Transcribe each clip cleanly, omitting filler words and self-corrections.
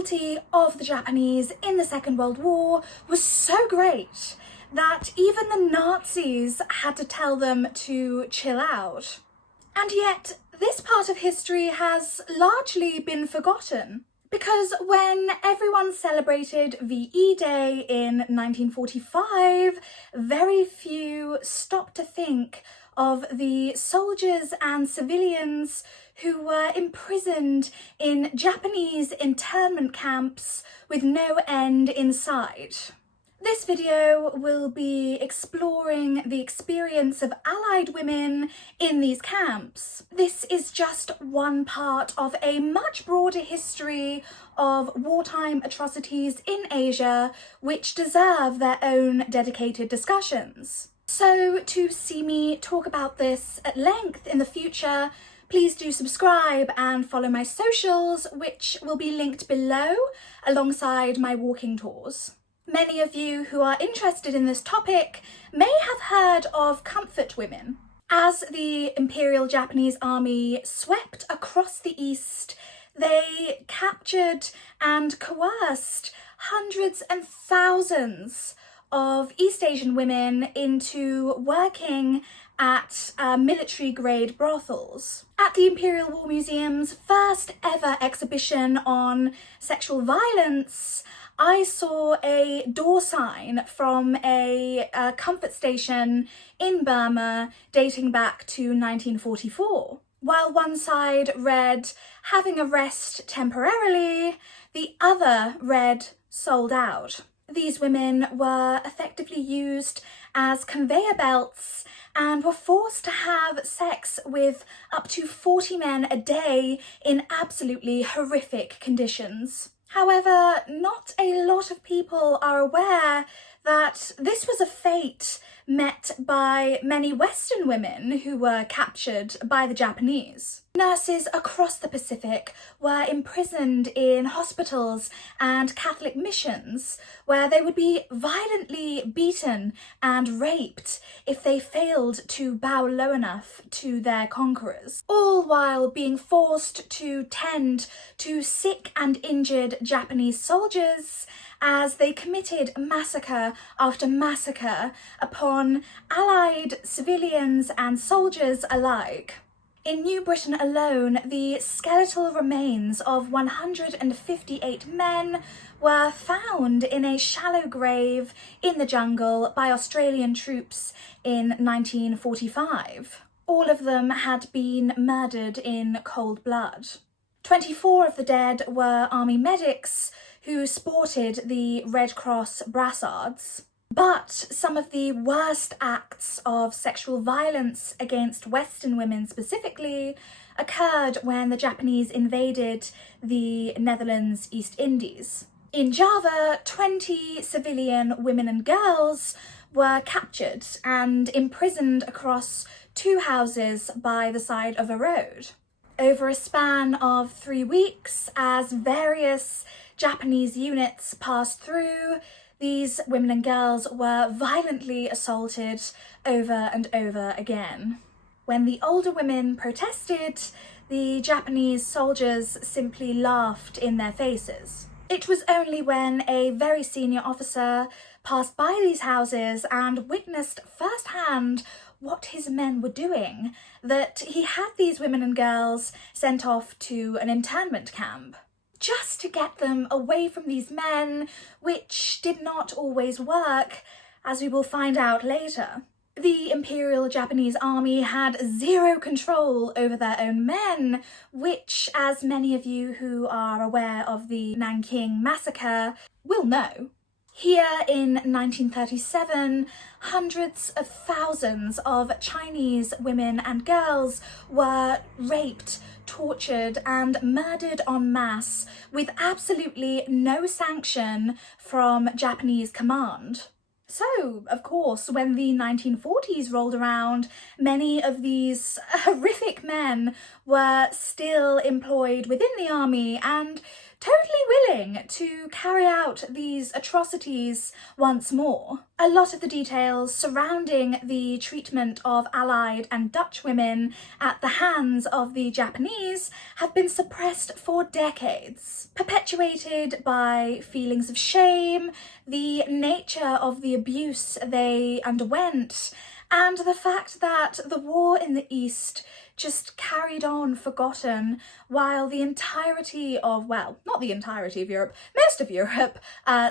cruelty of the Japanese in the Second World War was so great that even the Nazis had to tell them to chill out. And yet, this part of history has largely been forgotten, because when everyone celebrated VE Day in 1945, very few stopped to think of the soldiers and civilians who were imprisoned in Japanese internment camps with no end in sight. This video will be exploring the experience of Allied women in these camps. This is just one part of a much broader history of wartime atrocities in Asia, which deserve their own dedicated discussions. So to see me talk about this at length in the future, please do subscribe and follow my socials, which will be linked below alongside my walking tours. Many of you who are interested in this topic may have heard of comfort women. As the Imperial Japanese Army swept across the East, they captured and coerced hundreds and thousands of East Asian women into working at military-grade brothels. At the Imperial War Museum's first ever exhibition on sexual violence, I saw a door sign from a comfort station in Burma dating back to 1944. While one side read, "Having a rest temporarily," the other read, "Sold out." These women were effectively used as conveyor belts and were forced to have sex with up to 40 men a day in absolutely horrific conditions. However, not a lot of people are aware that this was a fate met by many Western women who were captured by the Japanese. Nurses across the Pacific were imprisoned in hospitals and Catholic missions, where they would be violently beaten and raped if they failed to bow low enough to their conquerors, all while being forced to tend to sick and injured Japanese soldiers as they committed massacre after massacre upon Allied civilians and soldiers alike. In New Britain alone, the skeletal remains of 158 men were found in a shallow grave in the jungle by Australian troops in 1945. All of them had been murdered in cold blood. 24 of the dead were army medics who sported the Red Cross brassards. But some of the worst acts of sexual violence against Western women specifically occurred when the Japanese invaded the Netherlands East Indies. In Java, 20 civilian women and girls were captured and imprisoned across 2 houses by the side of a road. Over a span of 3 weeks, as various Japanese units passed through, these women and girls were violently assaulted over and over again. When the older women protested, the Japanese soldiers simply laughed in their faces. It was only when a very senior officer passed by these houses and witnessed firsthand what his men were doing that he had these women and girls sent off to an internment camp, just to get them away from these men, which did not always work, as we will find out later. The Imperial Japanese Army had zero control over their own men, which, as many of you who are aware of the Nanking Massacre will know. Here in 1937, hundreds of thousands of Chinese women and girls were raped, tortured and murdered en masse with absolutely no sanction from Japanese command. So, of course, when the 1940s rolled around, many of these horrific men were still employed within the army and totally willing to carry out these atrocities once more. A lot of the details surrounding the treatment of Allied and Dutch women at the hands of the Japanese have been suppressed for decades, perpetuated by feelings of shame, the nature of the abuse they underwent, and the fact that the war in the East just carried on forgotten while the entirety of, well, not the entirety of Europe, most of Europe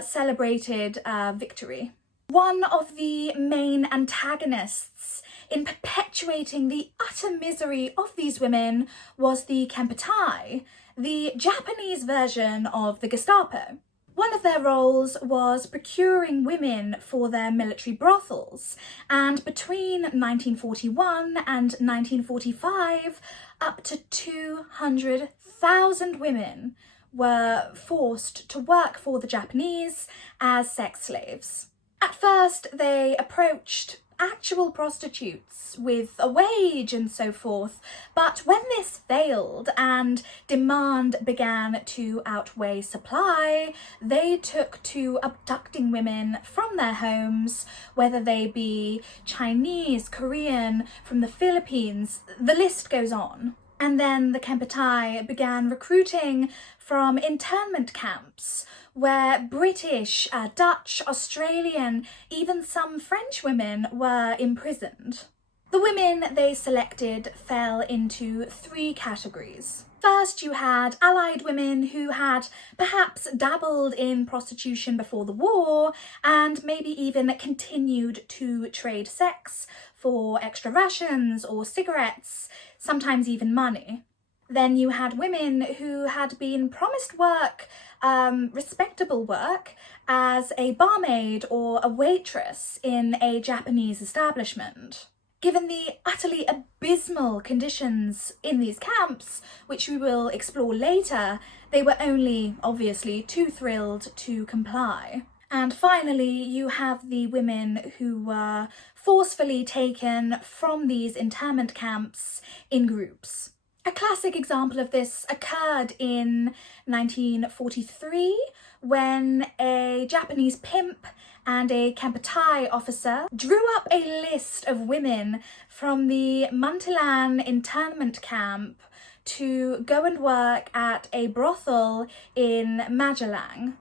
celebrated victory. One of the main antagonists in perpetuating the utter misery of these women was the Kempai, the Japanese version of the Gestapo. One of their roles was procuring women for their military brothels, and between 1941 and 1945, up to 200,000 women were forced to work for the Japanese as sex slaves. At first, they approached actual prostitutes with a wage and so forth, but when this failed and demand began to outweigh supply, they took to abducting women from their homes, whether they be Chinese, Korean, from the Philippines, the list goes on. And then the Kempai began recruiting from internment camps where British, Dutch, Australian, even some French women were imprisoned. The women they selected fell into three categories. First, you had Allied women who had perhaps dabbled in prostitution before the war and maybe even continued to trade sex for extra rations or cigarettes, sometimes even money. Then you had women who had been promised work, respectable work, as a barmaid or a waitress in a Japanese establishment. Given the utterly abysmal conditions in these camps, which we will explore later, they were only, obviously, too thrilled to comply. And finally, you have the women who were forcefully taken from these internment camps in groups. A classic example of this occurred in 1943 when a Japanese pimp and a Kempai officer drew up a list of women from the Muntilan internment camp to go and work at a brothel in Magelang.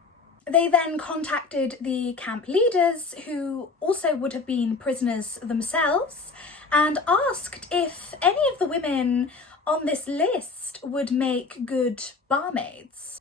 They then contacted the camp leaders, who also would have been prisoners themselves, and asked if any of the women on this list would make good barmaids.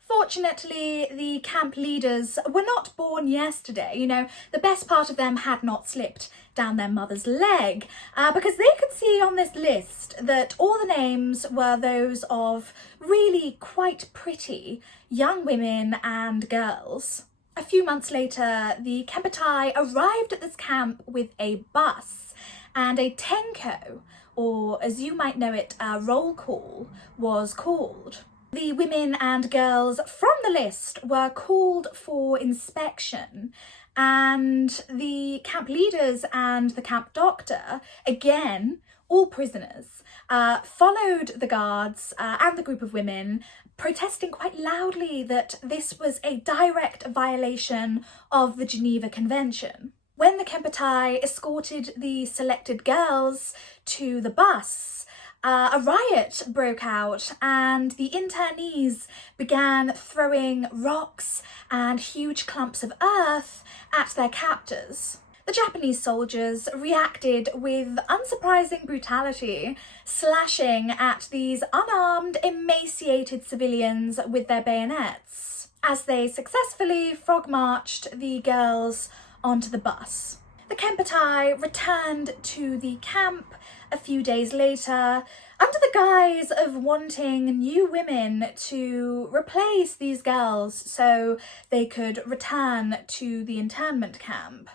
Fortunately, the camp leaders were not born yesterday. You know, the best part of them had not slipped down their mother's leg, because they could see on this list that all the names were those of really quite pretty young women and girls. A few months later, the Kempai arrived at this camp with a bus, and a tenko, or as you might know it, a roll call, was called. The women and girls from the list were called for inspection, and the camp leaders and the camp doctor, again, all prisoners, followed the guards and the group of women, protesting quite loudly that this was a direct violation of the Geneva Convention. When the Kempai escorted the selected girls to the bus, a riot broke out and the internees began throwing rocks and huge clumps of earth at their captors. The Japanese soldiers reacted with unsurprising brutality, slashing at these unarmed, emaciated civilians with their bayonets, as they successfully frog-marched the girls onto the bus. The Kempai returned to the camp a few days later under the guise of wanting new women to replace these girls so they could return to the internment camp.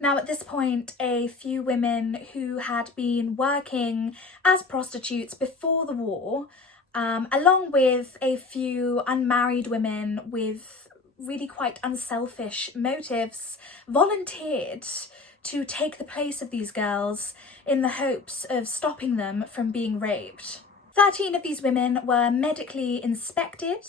Now, at this point, a few women who had been working as prostitutes before the war, along with a few unmarried women with really quite unselfish motives, volunteered to take the place of these girls in the hopes of stopping them from being raped. 13 of these women were medically inspected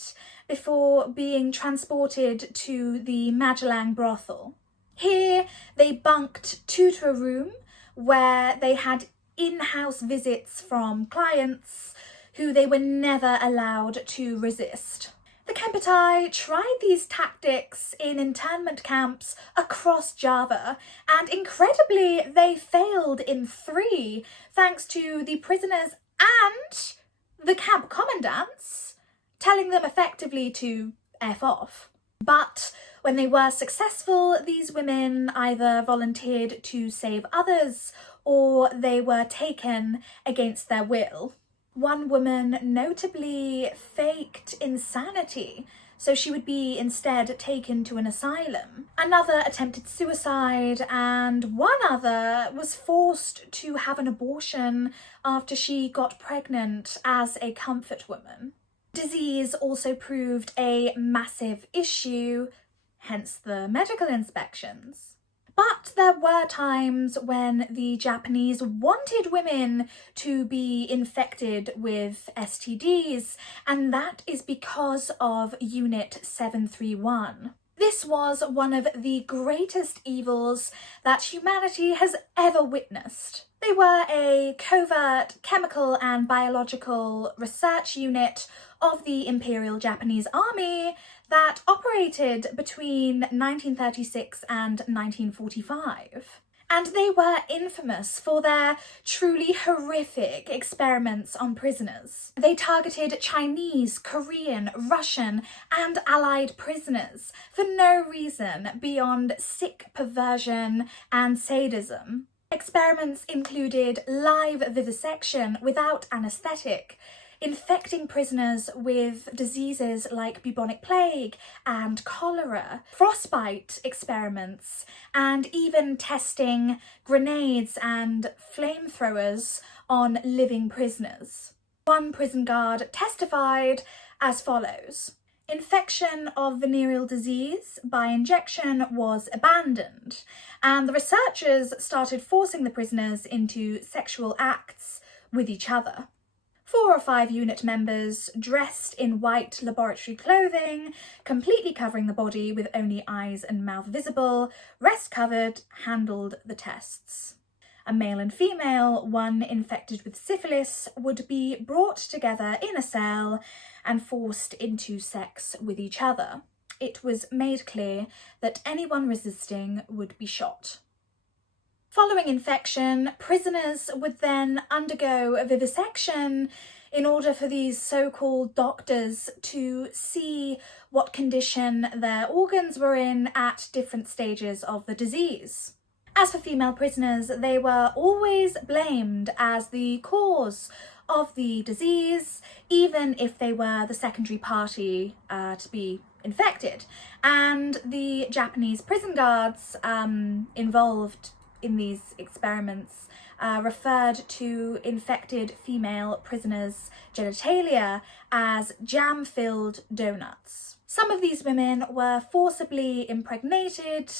before being transported to the Magellan brothel. Here they bunked 2 to a room where they had in-house visits from clients who they were never allowed to resist. The Kempai tried these tactics in internment camps across Java, and incredibly they failed in 3 thanks to the prisoners and the camp commandants telling them effectively to F off. But when they were successful, these women either volunteered to save others or they were taken against their will. One woman notably faked insanity, so she would be instead taken to an asylum. Another attempted suicide, and one other was forced to have an abortion after she got pregnant as a comfort woman. Disease also proved a massive issue, hence the medical inspections. But there were times when the Japanese wanted women to be infected with STDs, and that is because of Unit 731. This was one of the greatest evils that humanity has ever witnessed. They were a covert chemical and biological research unit of the Imperial Japanese Army that operated between 1936 and 1945. And they were infamous for their truly horrific experiments on prisoners. They targeted Chinese, Korean, Russian, and Allied prisoners for no reason beyond sick perversion and sadism. Experiments included live vivisection without anaesthetic, infecting prisoners with diseases like bubonic plague and cholera, frostbite experiments, and even testing grenades and flamethrowers on living prisoners. One prison guard testified as follows: infection of venereal disease by injection was abandoned, and the researchers started forcing the prisoners into sexual acts with each other. 4 or 5 unit members, dressed in white laboratory clothing, completely covering the body with only eyes and mouth visible, rest covered, handled the tests. A male and female, one infected with syphilis, would be brought together in a cell and forced into sex with each other. It was made clear that anyone resisting would be shot. Following infection, prisoners would then undergo vivisection in order for these so-called doctors to see what condition their organs were in at different stages of the disease. As for female prisoners, they were always blamed as the cause of the disease, even if they were the secondary party to be infected. And the Japanese prison guards involved in these experiments referred to infected female prisoners' genitalia as jam-filled donuts. Some of these women were forcibly impregnated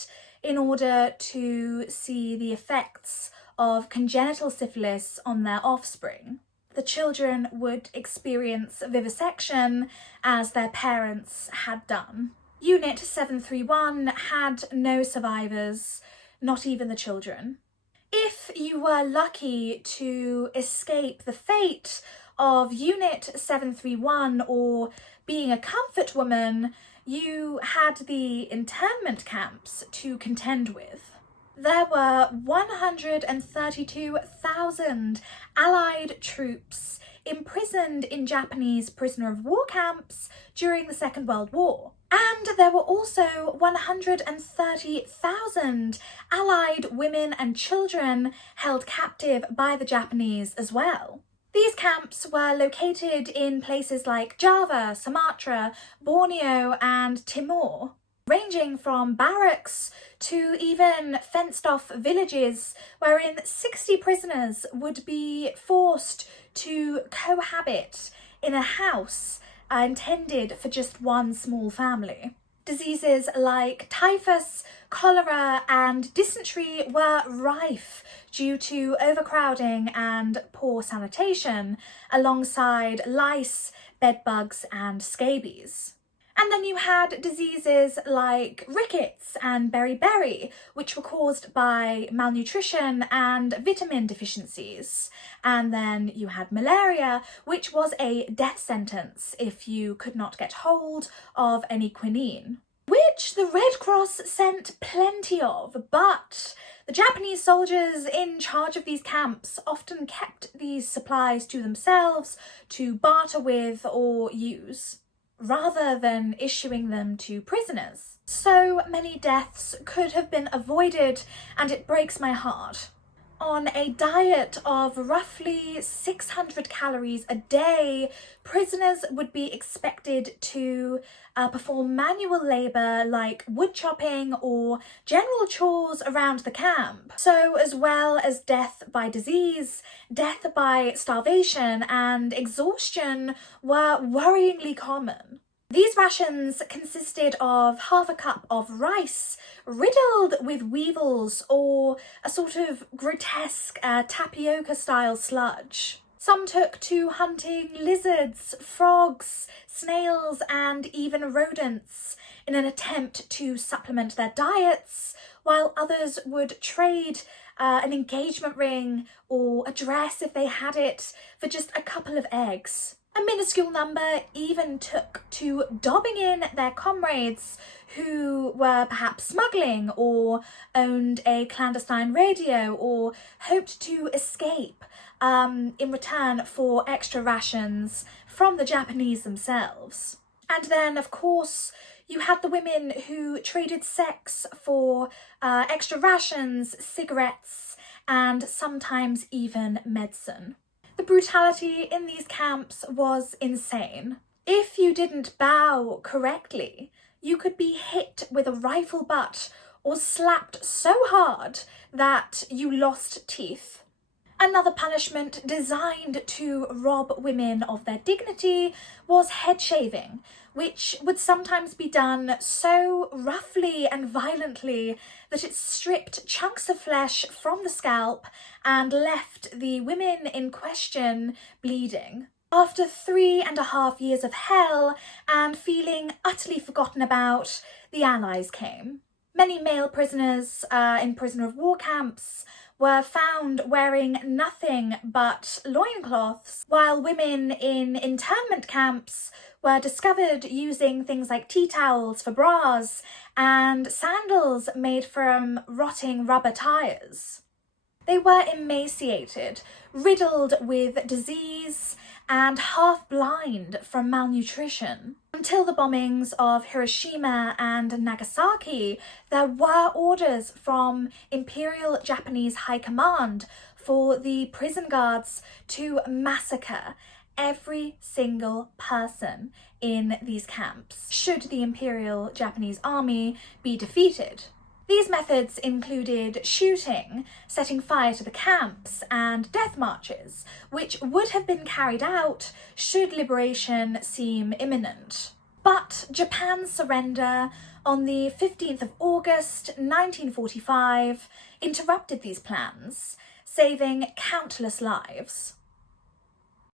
in order to see the effects of congenital syphilis on their offspring. The children would experience vivisection as their parents had done. Unit 731 had no survivors, not even the children. If you were lucky to escape the fate of Unit 731 or being a comfort woman, you had the internment camps to contend with. There were 132,000 Allied troops imprisoned in Japanese prisoner of war camps during the Second World War. And there were also 130,000 Allied women and children held captive by the Japanese as well. These camps were located in places like Java, Sumatra, Borneo, and Timor, ranging from barracks to even fenced-off villages wherein 60 prisoners would be forced to cohabit in a house intended for just one small family. Diseases like typhus, cholera and dysentery were rife due to overcrowding and poor sanitation, alongside lice, bedbugs and scabies. And then you had diseases like rickets and beriberi, which were caused by malnutrition and vitamin deficiencies. And then you had malaria, which was a death sentence if you could not get hold of any quinine, which the Red Cross sent plenty of, but the Japanese soldiers in charge of these camps often kept these supplies to themselves to barter with or use, rather than issuing them to prisoners. So many deaths could have been avoided, and it breaks my heart. On a diet of roughly 600 calories a day, prisoners would be expected to perform manual labour like wood chopping or general chores around the camp. So as well as death by disease, death by starvation and exhaustion were worryingly common. These rations consisted of half a cup of rice riddled with weevils or a sort of grotesque tapioca-style sludge. Some took to hunting lizards, frogs, snails and even rodents in an attempt to supplement their diets, while others would trade an engagement ring or a dress if they had it for just a couple of eggs. A minuscule number even took to dobbing in their comrades who were perhaps smuggling or owned a clandestine radio or hoped to escape in return for extra rations from the Japanese themselves. And then, of course, you had the women who traded sex for extra rations, cigarettes, and sometimes even medicine. The brutality in these camps was insane. If you didn't bow correctly, you could be hit with a rifle butt or slapped so hard that you lost teeth. Another punishment designed to rob women of their dignity was head shaving, which would sometimes be done so roughly and violently that it stripped chunks of flesh from the scalp and left the women in question bleeding. After 3.5 years of hell and feeling utterly forgotten about, the Allies came. Many male prisoners in prisoner of war camps were found wearing nothing but loincloths, while women in internment camps were discovered using things like tea towels for bras and sandals made from rotting rubber tires. They were emaciated, riddled with disease, and half blind from malnutrition. Until the bombings of Hiroshima and Nagasaki, there were orders from Imperial Japanese High Command for the prison guards to massacre every single person in these camps, should the Imperial Japanese Army be defeated. These methods included shooting, setting fire to the camps, and death marches, which would have been carried out should liberation seem imminent. But Japan's surrender on the 15th of August 1945 interrupted these plans, saving countless lives.